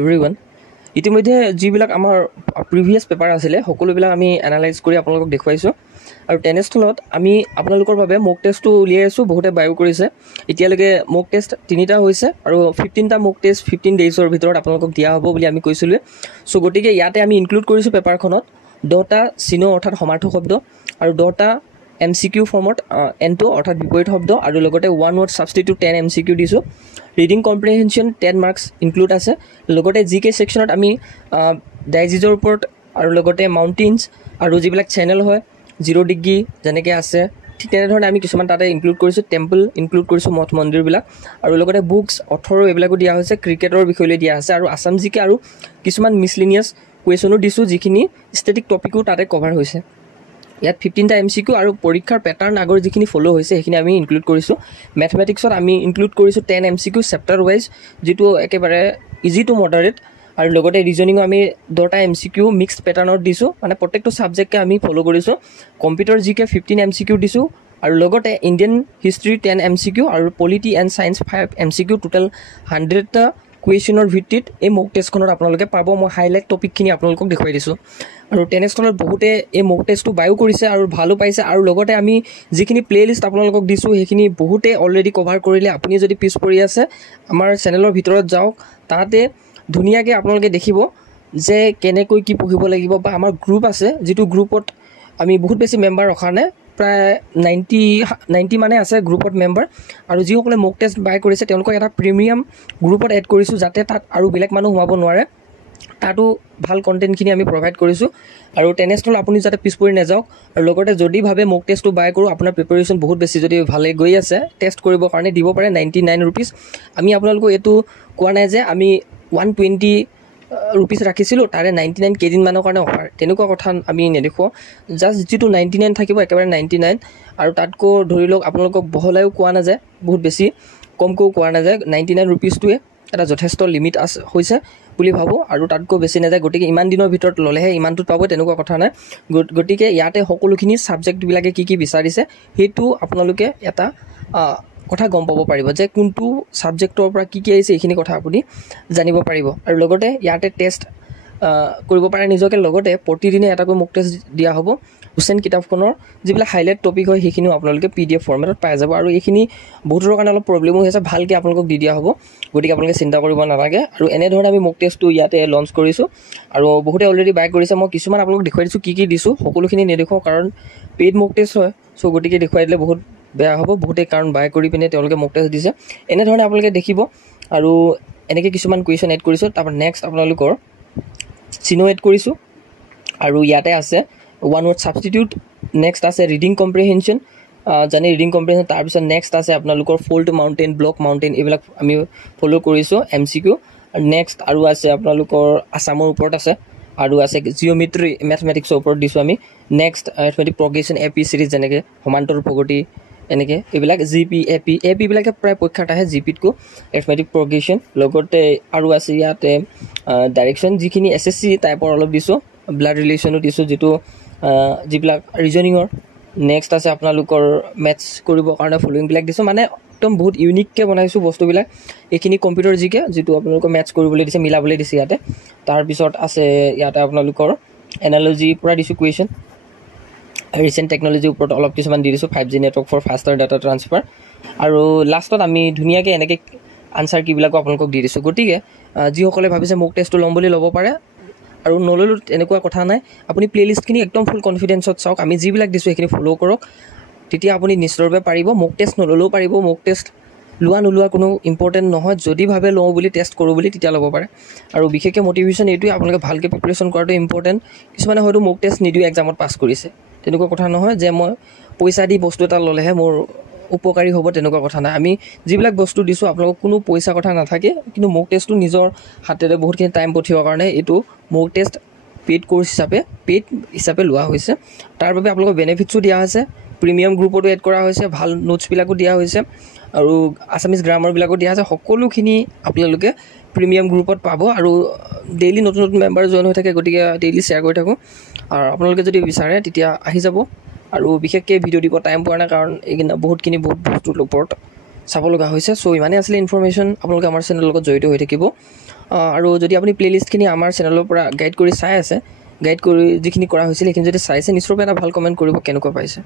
Everyone ইতিমধ্যে যিবিলাক আমাৰ প্ৰিভিয়াছ পেপাৰ আছিলে সকলোবিলাক আমি এনালাইজ কৰি আপোনালোকক দেখুৱাইছোঁ আৰু তেনেস্থলত আমি আপোনালোকৰ বাবে মক টেষ্টটো উলিয়াই আছোঁ। বহুতে বায়ো কৰিছে। এতিয়ালৈকে মক টেষ্ট 3টা হৈছে আৰু 15টা মক টেষ্ট 15 ডেইজৰ ভিতৰত আপোনালোকক দিয়া হ'ব বুলি আমি কৈছিলোঁ। চ' গতিকে ইয়াতে আমি ইনক্লুড কৰিছোঁ পেপাৰখনত 10টা চিনো অৰ্থাৎ সমাৰ্থক শব্দ আৰু 10টা MCQ ফৰ্মত এনটো অৰ্থাৎ বিপৰীত শব্দ আৰু লগতে 1 ৱৰ্ড ছাবষ্টিটিউট 10 MCQ দিছোঁ। ৰিডিং কম্প্ৰিহেনশ্যন 10 মাৰ্কছ ইনক্লুড আছে। লগতে GK ছেকশ্যনত আমি ডাইজিজৰ ওপৰত আৰু লগতে মাউণ্টেইনছ আৰু যিবিলাক চেনেল হয় 0 ডিগ্ৰী যেনেকৈ আছে ঠিক তেনেধৰণে আমি কিছুমান তাতে ইনক্লুড কৰিছোঁ। টেম্পল ইনক্লুড কৰিছোঁ, মঠ মন্দিৰবিলাক আৰু লগতে বুকছ অথৰো এইবিলাকো দিয়া হৈছে। ক্ৰিকেটৰ বিষয়লৈ দিয়া আছে আৰু আছাম GK আৰু কিছুমান মিছলিনিয়াছ কুৱেশ্যনো দিছোঁ যিখিনি ষ্টেটিক টপিকো তাতে কভাৰ হৈছে। ইয়াত 15টা MCQ আৰু পৰীক্ষাৰ পেটাৰ্ণ আগৰ যিখিনি ফ'ল' হৈছে সেইখিনি আমি ইনক্লুড কৰিছোঁ। মেথমেটিক্সত আমি ইনক্লুড কৰিছোঁ 10 MCQ চেপ্টাৰ ৱাইজ, যিটো একেবাৰে ইজি টু মডাৰেট আৰু লগতে ৰিজনিঙো আমি 10টা MCQ মিক্সড পেটাৰ্ণত দিছোঁ, মানে প্ৰত্যেকটো ছাবজেক্টকে আমি ফ'ল' কৰিছোঁ। কম্পিউটাৰ GK 15 MCQ দিছোঁ আৰু লগতে ইণ্ডিয়ান হিষ্ট্ৰী 10 MCQ আৰু polity and science 5 MCQ total 100টা কুৱেশ্যনৰ ভিত্তিত এই মক টেষ্টখনত আপোনালোকে পাব। মই হাইলাইট টপিকখিনি আপোনালোকক দেখুৱাই দিছোঁ আৰু তেনেস্থলত বহুতে এই মক টেষ্টটো বায়ো কৰিছে আৰু ভালো পাইছে আৰু লগতে আমি যিখিনি প্লে'লিষ্ট আপোনালোকক দিছোঁ সেইখিনি বহুতে অলৰেডি কভাৰ কৰিলে। আপুনি যদি পিছ পৰি আছে আমাৰ চেনেলৰ ভিতৰত যাওক, তাতে ধুনীয়াকৈ আপোনালোকে দেখিব যে কেনেকৈ কি পঢ়িব লাগিব বা আমাৰ গ্ৰুপ আছে, যিটো গ্ৰুপত আমি বহুত বেছি মেম্বাৰ ৰখা নাই, প্ৰায় 90 মানে আছে গ্ৰুপত মেম্বাৰ আৰু যিসকলে মক টেষ্ট বাই কৰিছে তেওঁলোকক এটা প্ৰিমিয়াম গ্ৰুপত এড কৰিছোঁ যাতে তাত আৰু বেলেগ মানুহ সোমাব নোৱাৰে। তাতো ভাল কণ্টেণ্টখিনি আমি প্ৰভাইড কৰিছোঁ আৰু তেনেস্থলত আপুনি যাতে পিছ পৰি নাযাওক আৰু লগতে যদি ভাবে মক টেষ্টটো বাই কৰোঁ, আপোনাৰ প্ৰিপেৰেশ্যন বহুত বেছি যদি ভালে গৈ আছে, টেষ্ট কৰিবৰ কাৰণে দিব পাৰে 99 ৰুপিজ। আমি আপোনালোকক এইটো কোৱা নাই যে আমি 120 ৰুপিজ ৰাখিছিলোঁ তাৰে 99 কেইদিনমানৰ কাৰণে অফাৰ, তেনেকুৱা কথা আমি নেদেখুৱাওঁ। জাষ্ট যিটো 99 থাকিব একেবাৰে 99 আৰু তাতকৈ ধৰি লওক আপোনালোকক বহলাইও কোৱা নাযায়, বহুত বেছি কমকৈও কোৱা নাযায়। 99 ৰুপিজটোৱে এটা যথেষ্ট লিমিট হৈছে বুলি ভাবোঁ আৰু তাতকৈ বেছি নাযায়। গতিকে ইমান দিনৰ ভিতৰত ল'লেহে ইমানটোত পাব তেনেকুৱা কথা নাই। গতিকে ইয়াতে সকলোখিনি ছাবজেক্টবিলাকে কি কি বিচাৰিছে সেইটো আপোনালোকে এটা কথা গম পাব পাৰিব যে কোনটো ছাবজেক্টৰ পৰা কি কি আহিছে, এইখিনি কথা আপুনি জানিব পাৰিব আৰু লগতে ইয়াতে টেষ্ট কৰিব পাৰে নিজকে। লগতে প্ৰতিদিনে এটাকৈ মক টেষ্ট দিয়া হ'ব। হুছেইন কিতাপখনৰ যিবিলাক হাইলাইট টপিক হয় সেইখিনিও আপোনালোকে PDF ফৰ্মেটত পাই যাব আৰু এইখিনি বহুতৰ কাৰণে অলপ প্ৰব্লেমো হৈছে, ভালকৈ আপোনালোকক দি দিয়া হ'ব। গতিকে আপোনালোকে চিন্তা কৰিব নালাগে আৰু এনেধৰণে আমি মক টেষ্টটো ইয়াতে লঞ্চ কৰিছোঁ আৰু বহুতে অলৰেডি বাই কৰিছে। মই কিছুমান আপোনালোকক দেখুৱাই দিছোঁ কি কি দিছোঁ, সকলোখিনি নেদেখুৱাওঁ কাৰণ পেইড মক টেষ্ট হয়। চ' গতিকে দেখুৱাই দিলে বহুত বেয়া হ'ব বহুতেই, কাৰণ বাই কৰি পিনে তেওঁলোকে মক টেষ্ট দিছে। এনেধৰণে আপোনালোকে দেখিব আৰু এনেকৈ কিছুমান কুৱেশ্যন এড কৰিছোঁ। তাৰপৰা নেক্সট আপোনালোকৰ চিনো এড কৰিছোঁ আৰু ইয়াতে আছে 1 ৱৰ্ড ছাবষ্টিটিউট, নেক্সট আছে ৰিডিং কম্প্ৰিহেনশ্যন, জানি ৰিডিং কম্প্ৰিহেনশ্যন। তাৰপিছত নেক্সট আছে আপোনালোকৰ ফল্ট মাউণ্টেইন, ব্লক মাউণ্টেইন, এইবিলাক আমি ফ'ল' কৰিছোঁ MCQ। আৰু নেক্সট আৰু আছে আপোনালোকৰ আছামৰ ওপৰত আছে আৰু আছে জিঅ'মেট্ৰি মেথমেটিক্সৰ ওপৰত দিছোঁ আমি। Next arithmetic progression AP series যেনেকৈ সমান্তৰ প্ৰগতি এনেকৈ এইবিলাক GP AP বিলাকে প্ৰায় পৰীক্ষাত আহে GPতকৈ এৰিথমেটিক প্ৰগ্ৰেশ্যন। লগতে আৰু আছে ইয়াতে ডাইৰেকশ্যন, যিখিনি SSC টাইপৰ অলপ দিছোঁ। ব্লাড ৰিলেশ্যনো দিছোঁ, যিবিলাক ৰিজনিঙৰ। নেক্সট আছে আপোনালোকৰ মেথছ কৰিবৰ কাৰণে ফলোৱিংবিলাক দিছোঁ, মানে একদম বহুত ইউনিককৈ বনাইছোঁ বস্তুবিলাক। এইখিনি কম্পিউটাৰ GK যিটো আপোনালোকৰ মেথছ কৰিবলৈ দিছে, মিলাবলৈ দিছে ইয়াতে। তাৰপিছত আছে ইয়াতে আপোনালোকৰ এনালজিৰ পৰা দিছোঁ কুৱেশ্যন। ৰিচেণ্ট টেকন'লজিৰ ওপৰত অলপ কিছুমান দি দিছোঁ, 5G network for faster data transfer. আৰু লাষ্টত আমি ধুনীয়াকৈ এনেকৈ আনচাৰ কিবিলাকো আপোনালোকক দি দিছোঁ। গতিকে যিসকলে ভাবিছে মক টেষ্টটো ল'ম বুলি ল'ব পাৰে আৰু নল'লেও এনেকুৱা কথা নাই। আপুনি প্লে'লিষ্টখিনি একদম ফুল কনফিডেঞ্চত চাওক, আমি যিবিলাক দিছোঁ সেইখিনি ফ'ল' কৰক, তেতিয়া আপুনি নিশ্চয়ভাৱে পাৰিব। মক টেষ্ট নল'লেও পাৰিব। মক টেষ্ট লোৱা কোনো ইম্পৰ্টেণ্ট নহয়। যদি ভাবে লওঁ বুলি, টেষ্ট কৰোঁ বুলি, তেতিয়া ল'ব পাৰে। আৰু বিশেষকৈ মটিভেশ্যন এইটোৱে, আপোনালোকে ভালকৈ প্ৰিপেৰেশ্যন কৰাটো ইম্পৰ্টেণ্ট। কিছুমানে হয়তো মক টেষ্ট নিদিও এক্সামত পাছ কৰিছে, তেনেকুৱা কথা নহয় যে মই পইচা দি বস্তু এটা ল'লেহে মোৰ উপকাৰী হ'ব, তেনেকুৱা কথা নাই। আমি যিবিলাক বস্তু দিছোঁ আপোনালোকক কোনো পইচা কথা নাথাকে, কিন্তু মক টেষ্টটো নিজৰ হাতেৰে বহুতখিনি টাইম পঠিওৱাৰ কাৰণে এইটো মক টেষ্ট পেইড কোৰ্চ হিচাপে লোৱা হৈছে। তাৰ বাবে আপোনালোকক বেনিফিটছো দিয়া হৈছে, প্ৰিমিয়াম গ্ৰুপতো এড কৰা হৈছে, ভাল নোটছবিলাকো দিয়া হৈছে আৰু আছামিজ গ্ৰামাৰবিলাকো দিয়া হৈছে। সকলোখিনি আপোনালোকে প্ৰিমিয়াম গ্ৰুপত পাব আৰু ডেইলি নতুন মেম্বাৰ জইন হৈ থাকে, গতিকে ডেইলি শ্বেয়াৰ কৰি থাকোঁ। আৰু আপোনালোকে যদি বিচাৰে তেতিয়া আহি যাব। আৰু বিশেষকৈ ভিডিঅ' দিব টাইম পোৱা নাই, কাৰণ এইখিনি বহুত বস্তুৰ ওপৰত চাব লগা হৈছে। চ' ইমানেই আছিলে ইনফৰমেশ্যন। আপোনালোকে আমাৰ চেনেলৰ লগত জড়িত হৈ থাকিব আৰু যদি আপুনি প্লে'লিষ্টখিনি আমাৰ চেনেলৰ পৰা গাইড কৰি চাই আছে, গাইড কৰি যিখিনি কৰা হৈছিল সেইখিনি যদি চাইছে, নিশ্চয়কৈ এটা ভাল কমেণ্ট কৰিব কেনেকুৱা পাইছে।